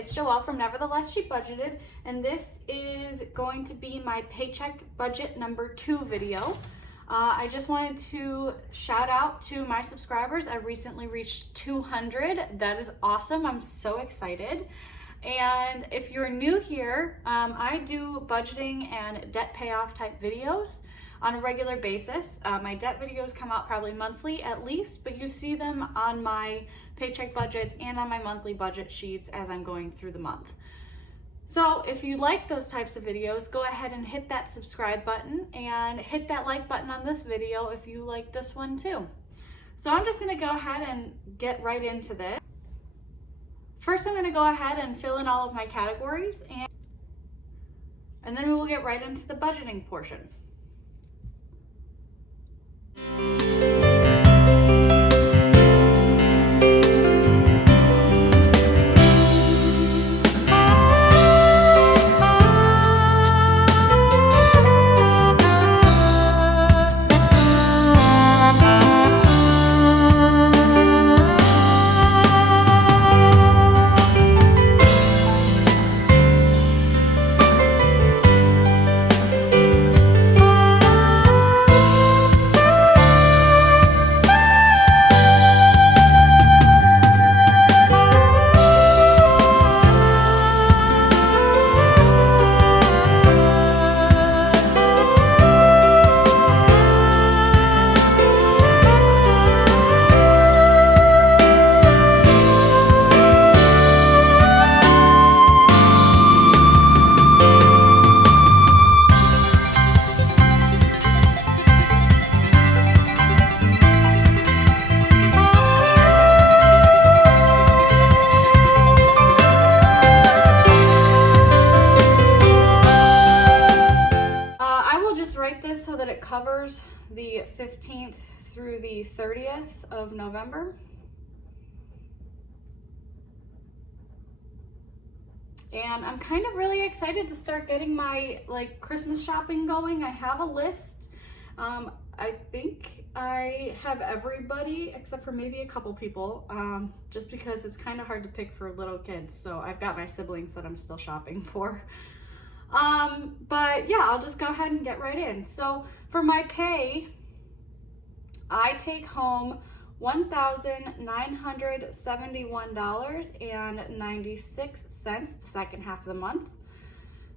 it's Joelle from Nevertheless She Budgeted, and this is going to be my paycheck budget number 2 video. I just wanted to shout out to my subscribers. I recently reached 200. That is awesome. I'm so excited. And if you're new here, I do budgeting and debt payoff type videos on a regular basis. My debt videos come out probably monthly at least, but you see them on my paycheck budgets and on my monthly budget sheets as I'm going through the month. So if you like those types of videos, go ahead and hit that subscribe button and hit that like button on this video if you like this one too. So I'm just gonna go ahead and get right into this. First, I'm gonna go ahead and fill in all of my categories and then we will get right into the budgeting portion. So that it covers the 15th through the 30th of November. And I'm kind of really excited to start getting my Christmas shopping going. I have a list. I think I have everybody except for maybe a couple people, just because it's kind of hard to pick for little kids. So I've got my siblings that I'm still shopping for. But yeah, I'll just go ahead and get right in. So for my pay, I take home $1,971.96 the second half of the month.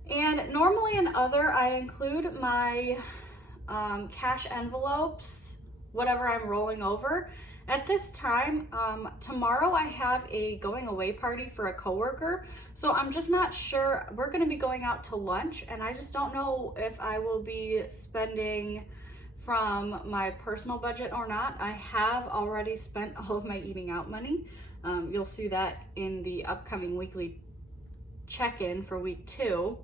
And normally in other, I include my cash envelopes, whatever I'm rolling over. At this time, tomorrow I have a going away party for a coworker, so I'm just not sure. We're going to be going out to lunch, and I just don't know if I will be spending from my personal budget or not. I have already spent all of my eating out money. You'll see that in the upcoming weekly check-in for week 2.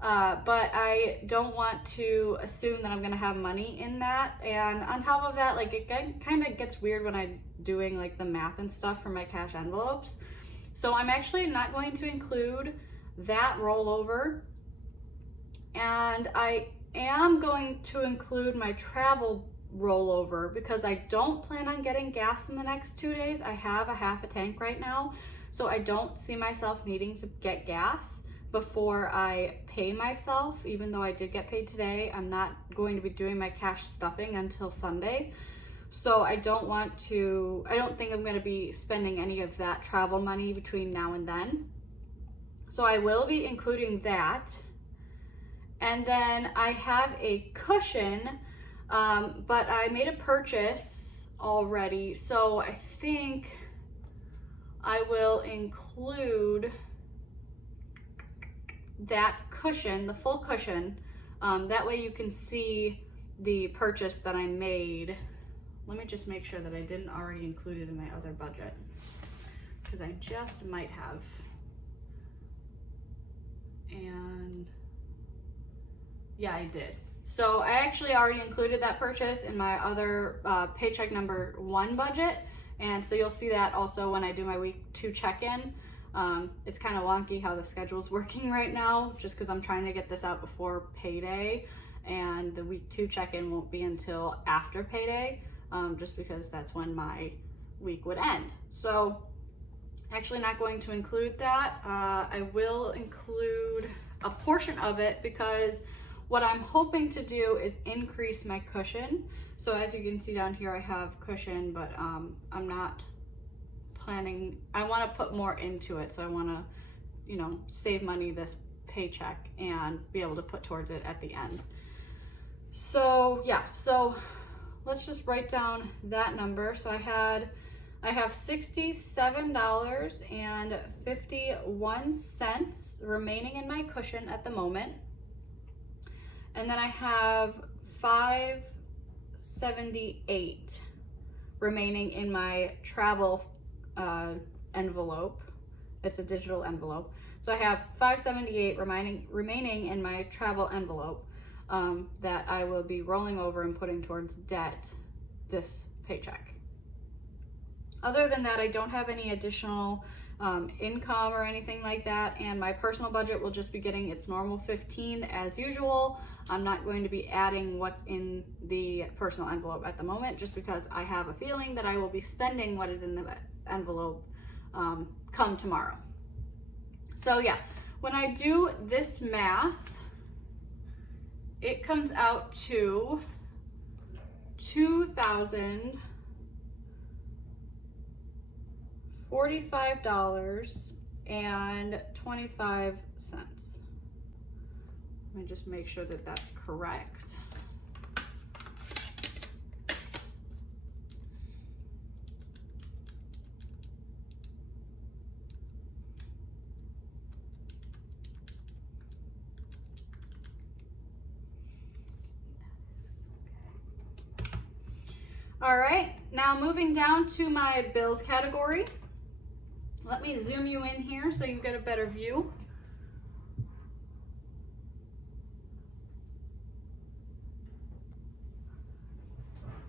But I don't want to assume that I'm going to have money in that. And on top of that, it kind of gets weird when I'm doing the math and stuff for my cash envelopes. So I'm actually not going to include that rollover. And I am going to include my travel rollover because I don't plan on getting gas in the next 2 days. I have a half a tank right now, so I don't see myself needing to get gas before I pay myself. Even though I did get paid today, I'm not going to be doing my cash stuffing until Sunday. So I don't think I'm going to be spending any of that travel money between now and then. So I will be including that. And then I have a cushion, but I made a purchase already. So I think I will include that cushion, the full cushion. That way you can see the purchase that I made. Let me just make sure that I didn't already include it in my other budget, because I just might have. And yeah, I did. So I actually already included that purchase in my other paycheck number 1 budget. And so you'll see that also when I do my week 2 check-in. It's kind of wonky how the schedule's working right now, just because I'm trying to get this out before payday, and the week 2 check-in won't be until after payday, just because that's when my week would end. So Actually not going to include that. I will include a portion of it because what I'm hoping to do is increase my cushion. So as you can see down here, I have cushion, but I'm not planning, I want to put more into it. So I want to, you know, save money this paycheck and be able to put towards it at the end. So yeah, so let's just write down that number. So I have $67.51 remaining in my cushion at the moment. And then I have $578 remaining in my travel envelope. It's a digital envelope. So I have $578 remaining in my travel envelope that I will be rolling over and putting towards debt this paycheck. Other than that, I don't have any additional income or anything like that, and my personal budget will just be getting its normal 15 as usual. I'm not going to be adding what's in the personal envelope at the moment, just because I have a feeling that I will be spending what is in the envelope come tomorrow. So yeah, when I do this math, it comes out to $2,045.25. Let me just make sure that that's correct. All right, now moving down to my bills category. Let me zoom you in here so you get a better view.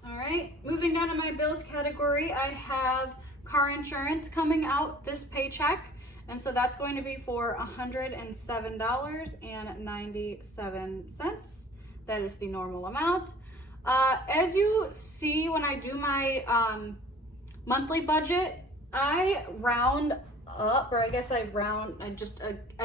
All right, moving down to my bills category, I have car insurance coming out this paycheck. And so that's going to be for $107.97. That is the normal amount. As you see, when I do my monthly budget, I round up, or I guess I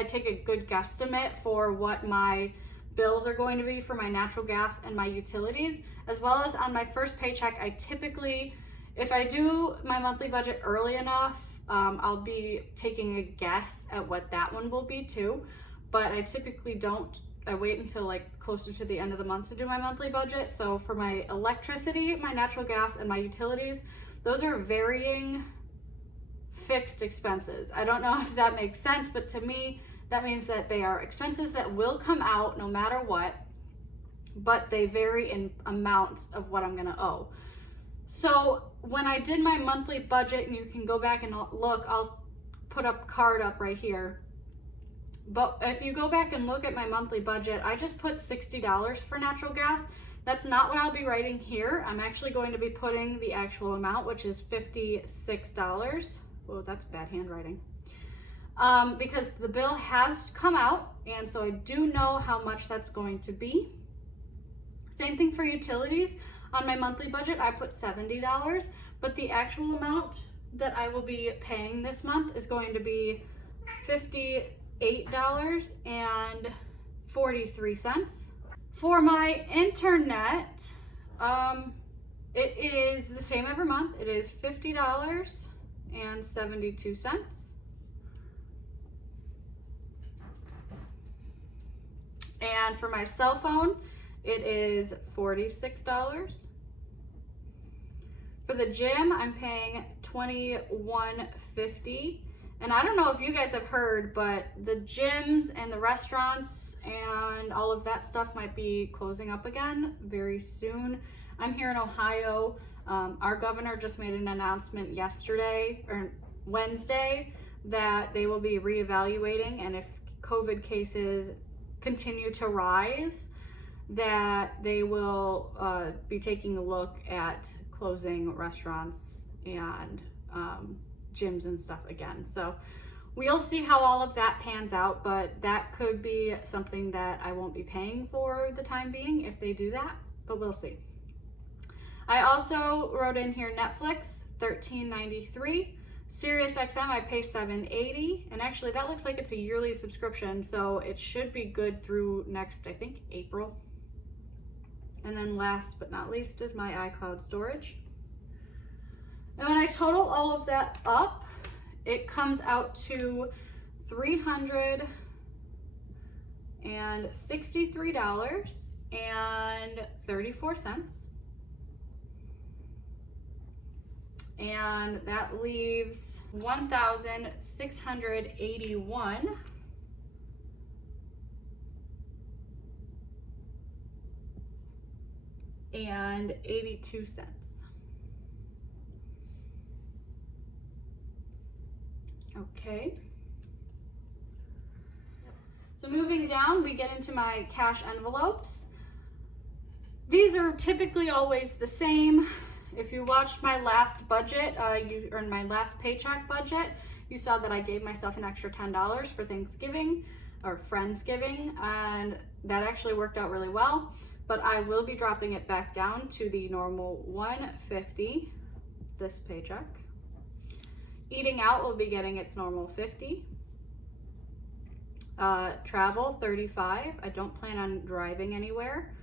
take a good guesstimate for what my bills are going to be for my natural gas and my utilities, as well as on my first paycheck. I typically, if I do my monthly budget early enough, I'll be taking a guess at what that one will be too, but I typically don't. I wait until like closer to the end of the month to do my monthly budget. So for my electricity, my natural gas, and my utilities, those are varying fixed expenses. I don't know if that makes sense, but to me, that means that they are expenses that will come out no matter what, but they vary in amounts of what I'm gonna owe. So when I did my monthly budget, and you can go back and look, I'll put a card up right here. But if you go back and look at my monthly budget, I just put $60 for natural gas. That's not what I'll be writing here. I'm actually going to be putting the actual amount, which is $56. Whoa, that's bad handwriting. Because the bill has come out, and so I do know how much that's going to be. Same thing for utilities. On my monthly budget, I put $70, but the actual amount that I will be paying this month is going to be $58.43. For my internet, it is the same every month. It is $50.72. And for my cell phone, it is $46. For the gym, I'm paying $21.50. And I don't know if you guys have heard, but the gyms and the restaurants and all of that stuff might be closing up again very soon. I'm here in Ohio. Our governor just made an announcement yesterday or Wednesday that they will be reevaluating, and if COVID cases continue to rise, that they will be taking a look at closing restaurants and gyms and stuff again. So we'll see how all of that pans out, but that could be something that I won't be paying for the time being if they do that, but we'll see. I also wrote in here Netflix, $13.93, Sirius XM, I pay $7.80, and actually that looks like it's a yearly subscription, so it should be good through next, I think, April. And then last but not least is my iCloud storage. And when I total all of that up, it comes out to $363.34. And that leaves $1,681 and 82 cents. Okay. So moving down, we get into my cash envelopes. These are typically always the same. If you watched my last budget, or my last paycheck budget, you saw that I gave myself an extra $10 for Thanksgiving or Friendsgiving, and that actually worked out really well. But I will be dropping it back down to the normal $150 this paycheck. Eating out will be getting its normal $50. Travel, $35. I don't plan on driving anywhere.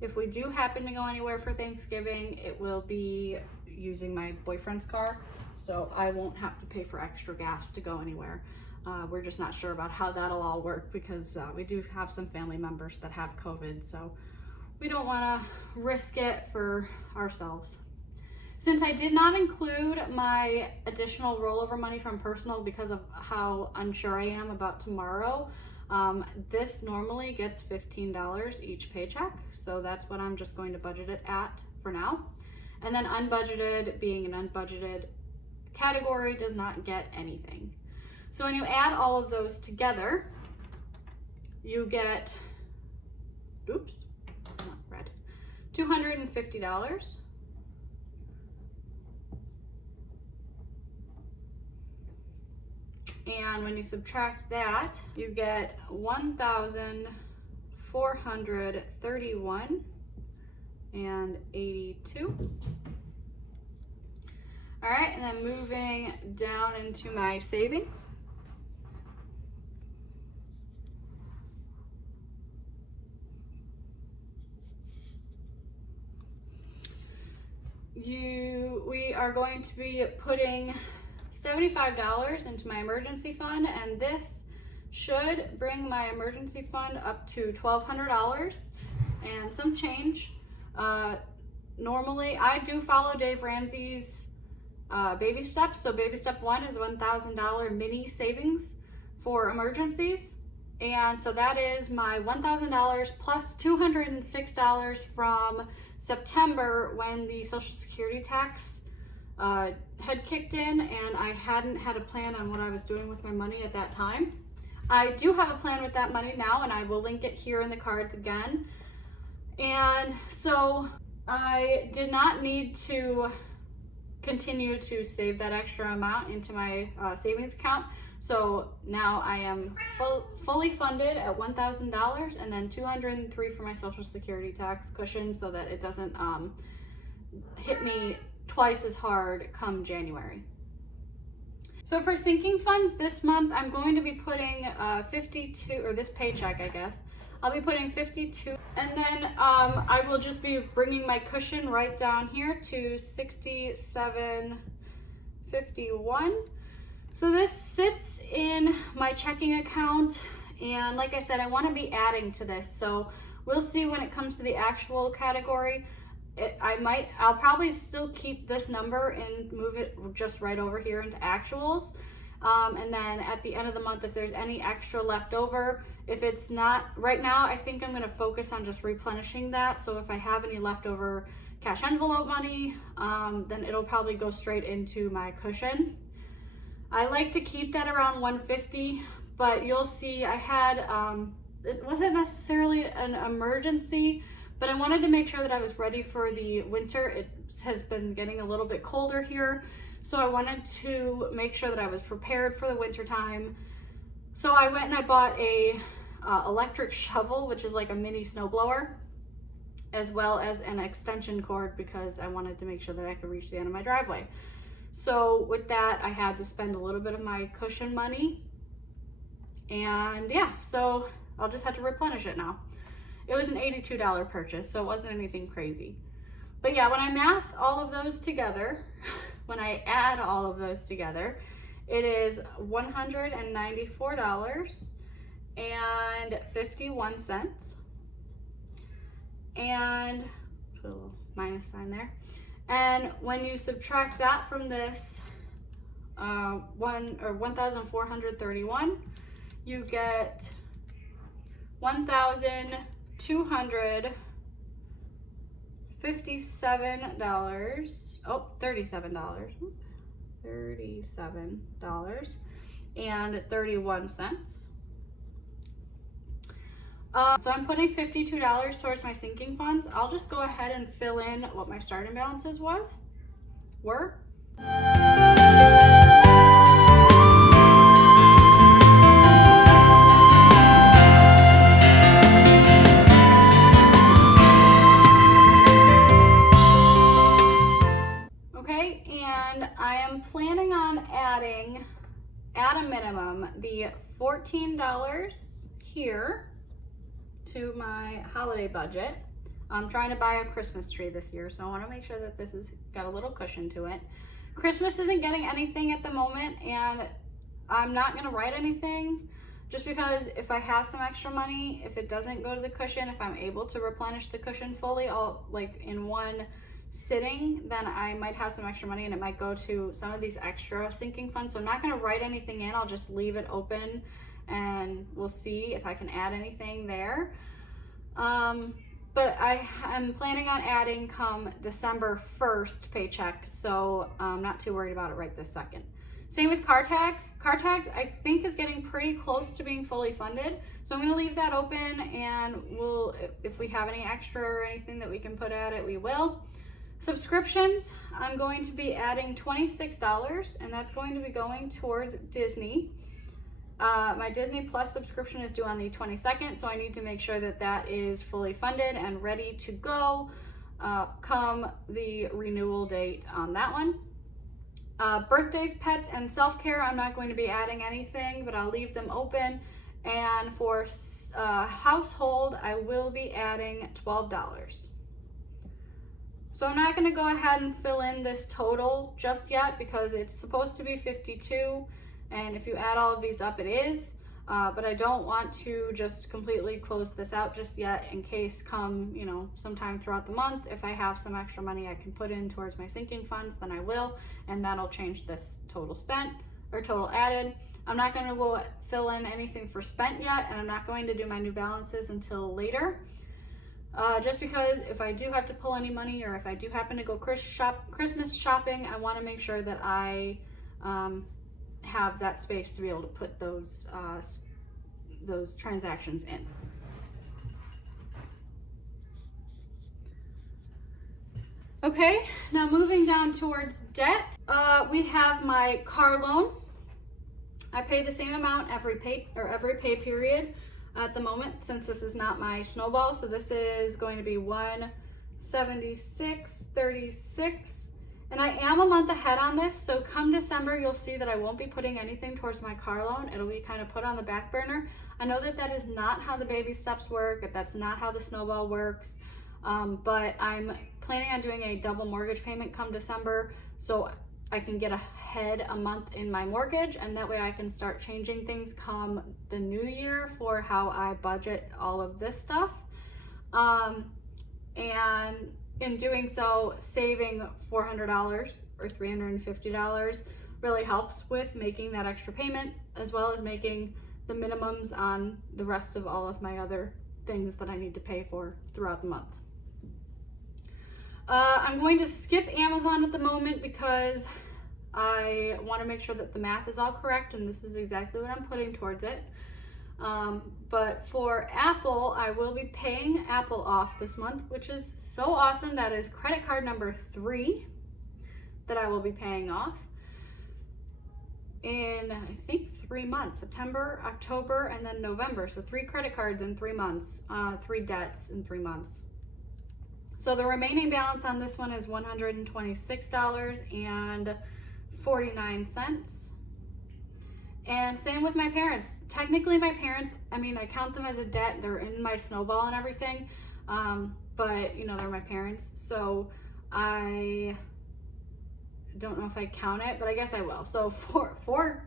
If we do happen to go anywhere for Thanksgiving, it will be using my boyfriend's car, so I won't have to pay for extra gas to go anywhere. We're just not sure about how that'll all work because we do have some family members that have COVID, so we don't want to risk it for ourselves. Since I did not include my additional rollover money from personal because of how unsure I am about tomorrow, this normally gets $15 each paycheck. So that's what I'm just going to budget it at for now. And then unbudgeted, being an unbudgeted category, does not get anything. So when you add all of those together, you get, oops, not red, $250. And when you subtract that, you get $1,431 and 82. All right, and then moving down into my savings. We are going to be putting $75 into my emergency fund, and this should bring my emergency fund up to $1,200 and some change. Normally, I do follow Dave Ramsey's baby steps. So baby step 1 is $1,000 mini savings for emergencies. And so that is my $1,000 plus $206 from September when the Social Security tax had kicked in, and I hadn't had a plan on what I was doing with my money at that time. I do have a plan with that money now, and I will link it here in the cards again. And so I did not need to continue to save that extra amount into my savings account. So now I am fully funded at $1,000 and then $203 for my Social Security tax cushion so that it doesn't hit me twice as hard come January. So for sinking funds this month, I'm going to be putting 52, or this paycheck, I guess, I'll be putting 52, and then I will just be bringing my cushion right down here to 67.51. So this sits in my checking account, and like I said, I want to be adding to this, so we'll see when it comes to the actual category. I'll probably still keep this number and move it just right over here into actuals. And then at the end of the month, if there's any extra left over, if it's not, right now, I think I'm going to focus on just replenishing that. So if I have any leftover cash envelope money, then it'll probably go straight into my cushion. I like to keep that around 150, but you'll see I had, it wasn't necessarily an emergency, but I wanted to make sure that I was ready for the winter. It has been getting a little bit colder here, so I wanted to make sure that I was prepared for the winter time. So I went and I bought a electric shovel, which is like a mini snowblower, as well as an extension cord because I wanted to make sure that I could reach the end of my driveway. So with that, I had to spend a little bit of my cushion money. And yeah, so I'll just have to replenish it now. It was an $82 purchase, so it wasn't anything crazy. But yeah, when I math all of those together, when I add all of those together, it is $194.51. And put a little minus sign there. And when you subtract that from this 1,431, you get $1,257. Oh, $37.31. So I'm putting $52 towards my sinking funds. I'll just go ahead and fill in what my starting balances were. Okay, and I am planning on adding, at a minimum, the $14 here to my holiday budget. I'm trying to buy a Christmas tree this year, so I want to make sure that this has got a little cushion to it. Christmas isn't getting anything at the moment, and I'm not going to write anything just because if I have some extra money, if it doesn't go to the cushion, if I'm able to replenish the cushion fully, all like in one sitting, then I might have some extra money and it might go to some of these extra sinking funds. So I'm not going to write anything in. I'll just leave it open and we'll see if I can add anything there. But I am planning on adding come December 1st paycheck, so I'm not too worried about it right this second. Same with car tax. Car tax I think is getting pretty close to being fully funded, so I'm going to leave that open, and we'll, if we have any extra or anything that we can put at it, we will. Subscriptions, I'm going to be adding $26, and that's going to be going towards Disney. My Disney Plus subscription is due on the 22nd, so I need to make sure that that is fully funded and ready to go come the renewal date on that one. Birthdays, pets, and self-care, I'm not going to be adding anything, but I'll leave them open. And for household, I will be adding $12. So I'm not going to go ahead and fill in this total just yet because it's supposed to be 52. And if you add all of these up, it is, but I don't want to just completely close this out just yet in case come, sometime throughout the month, if I have some extra money I can put in towards my sinking funds, then I will, and that'll change this total spent or total added. I'm not going to go fill in anything for spent yet, and I'm not going to do my new balances until later. Just because if I do have to pull any money or if I do happen to go Christmas shopping, I want to make sure that I have that space to be able to put those transactions in. Okay, now moving down towards debt, we have my car loan. I pay the same amount every pay period at the moment, since this is not my snowball. So this is going to be $176.36. And I am a month ahead on this, so come December, you'll see that I won't be putting anything towards my car loan. It'll be kind of put on the back burner. I know that that is not how the baby steps work, that that's not how the snowball works, but I'm planning on doing a double mortgage payment come December, so I can get ahead a month in my mortgage, and that way I can start changing things come the new year for how I budget all of this stuff. And in doing so, saving $400 or $350 really helps with making that extra payment, as well as making the minimums on the rest of all of my other things that I need to pay for throughout the month. I'm going to skip Amazon at the moment because I want to make sure that the math is all correct, and this is exactly what I'm putting towards it. But for Apple, I will be paying Apple off this month, which is so awesome. That is credit card number 3 that I will be paying off in, I think, 3 months, September, October, and then November. So 3 credit cards in 3 months, 3 debts in 3 months. So the remaining balance on this one is $126.45. $1,049.49. And same with my parents. Technically my parents, I mean, I count them as a debt. They're in my snowball and everything. But you know, they're my parents. So I don't know if I count it, but I guess I will. So four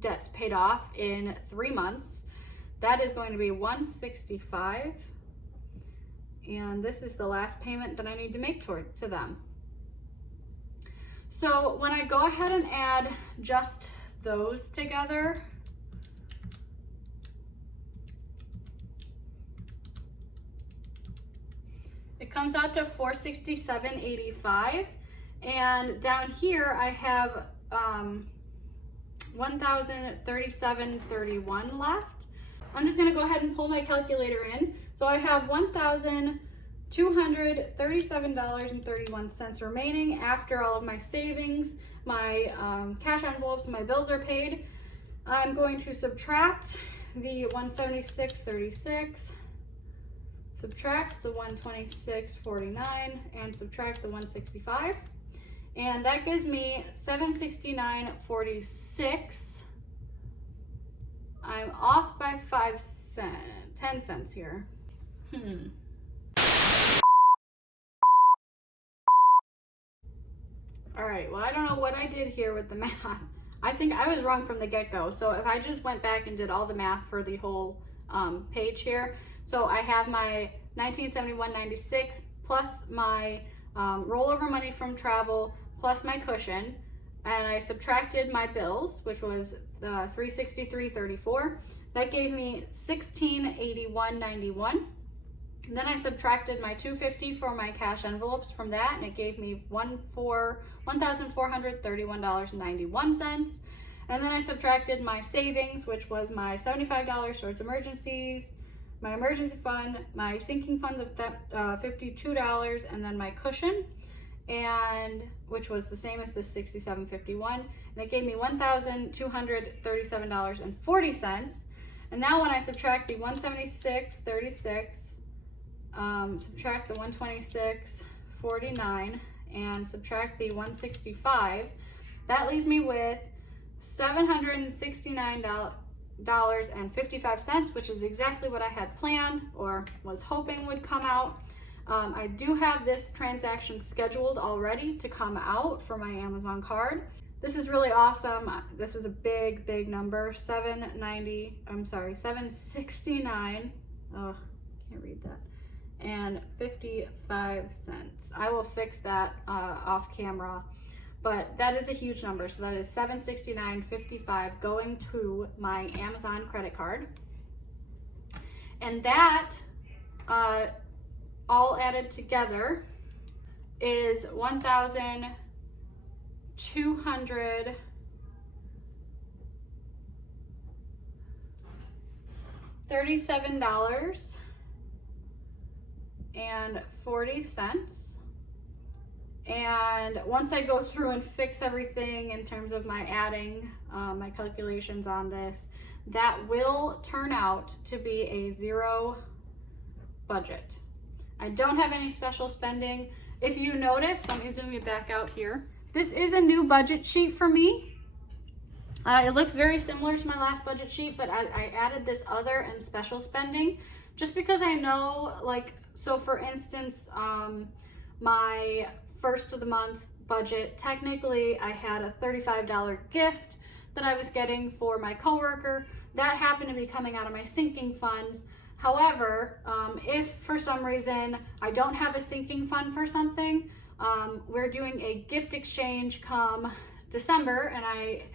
debts paid off in 3 months. That is going to be $165. And this is the last payment that I need to make to them. So when I go ahead and add just those together, it comes out to $467.85. And down here I have $1,037.31 left. I'm just gonna go ahead and pull my calculator in. So I have $1,237.31 remaining after all of my savings, my cash envelopes, and my bills are paid. I'm going to subtract the $176.36, subtract the $126.49, and subtract the $165. And that gives me $769.46. I'm off by 10 cents here. All right, well, I don't know what I did here with the math. I think I was wrong from the get-go. So if I just went back and did all the math for the whole page here, so I have my $1971.96 plus my rollover money from travel plus my cushion, and I subtracted my bills, which was $363.34. That gave me $1681.91. Then I subtracted my $250 for my cash envelopes from that, and it gave me $1,431.91. And then I subtracted my savings, which was my $75 towards emergencies, my emergency fund, my sinking fund of $52, and then my cushion, and which was the same as the $67.51, and it gave me $1,237.40. And now when I subtract the $176.36, subtract the $126.49, and subtract the $165, that leaves me with $769.55, which is exactly what I had planned or was hoping would come out. I do have this transaction scheduled already to come out for my Amazon card. This is really awesome. This is a big number. $769. Oh, can't read that. And 55 cents. I will fix that off camera, but that is a huge number. So that is $769.55 going to my Amazon credit card, and that all added together is $1,237.40. And once I go through and fix everything in terms of my adding, my calculations on this, that will turn out to be a zero budget. I don't have any special spending. If you notice, let me zoom you back out here. This is a new budget sheet for me. It looks very similar to my last budget sheet, but I added this other and special spending just because I know, like, so for instance, my first of the month budget, technically I had a $35 gift that I was getting for my coworker. That happened to be coming out of my sinking funds. However, if for some reason I don't have a sinking fund for something, we're doing a gift exchange come December, and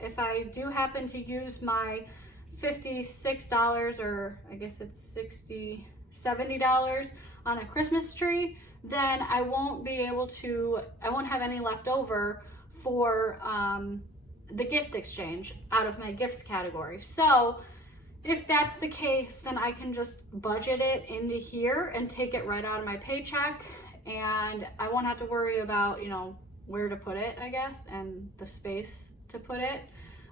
if I do happen to use my $56, or I guess it's $70 on a Christmas tree, then I won't have any left over for the gift exchange out of my gifts category. So if that's the case, then I can just budget it into here and take it right out of my paycheck, and I won't have to worry about, you know, where to put it, I guess, and the space to put it.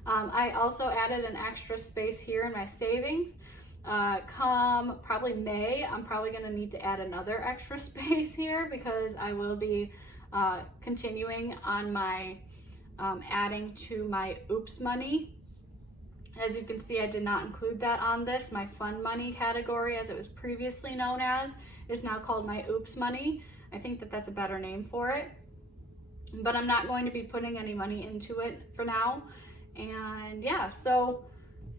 I also added an extra space here in my savings. Come probably May, I'm probably going to need to add another extra space here because I will be continuing on my adding to my Oops money. As you can see, I did not include that on this. My fun money category, as it was previously known as, is now called my Oops money. I think that that's a better name for it. But I'm not going to be putting any money into it for now. And yeah, so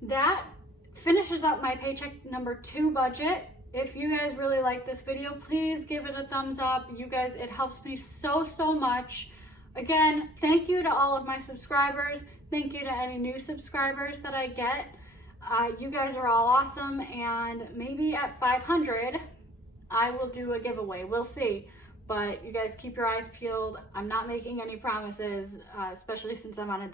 that finishes up my paycheck number 2 budget. If you guys really like this video, please give it a thumbs up. You guys, it helps me so much. Again, thank you to all of my subscribers. Thank you to any new subscribers that I get. You guys are all awesome, and maybe at 500, I will do a giveaway. We'll see. But you guys keep your eyes peeled. I'm not making any promises, especially since I'm on a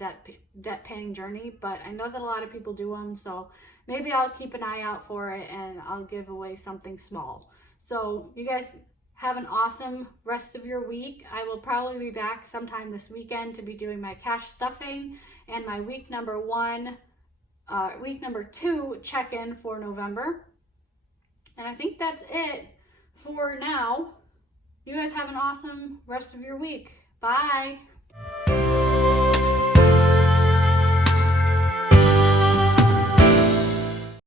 debt paying journey, but I know that a lot of people do them, so maybe I'll keep an eye out for it and I'll give away something small. So you guys have an awesome rest of your week. I will probably be back sometime this weekend to be doing my cash stuffing and my week number 2 check-in for November. And I think that's it for now. You guys have an awesome rest of your week. Bye.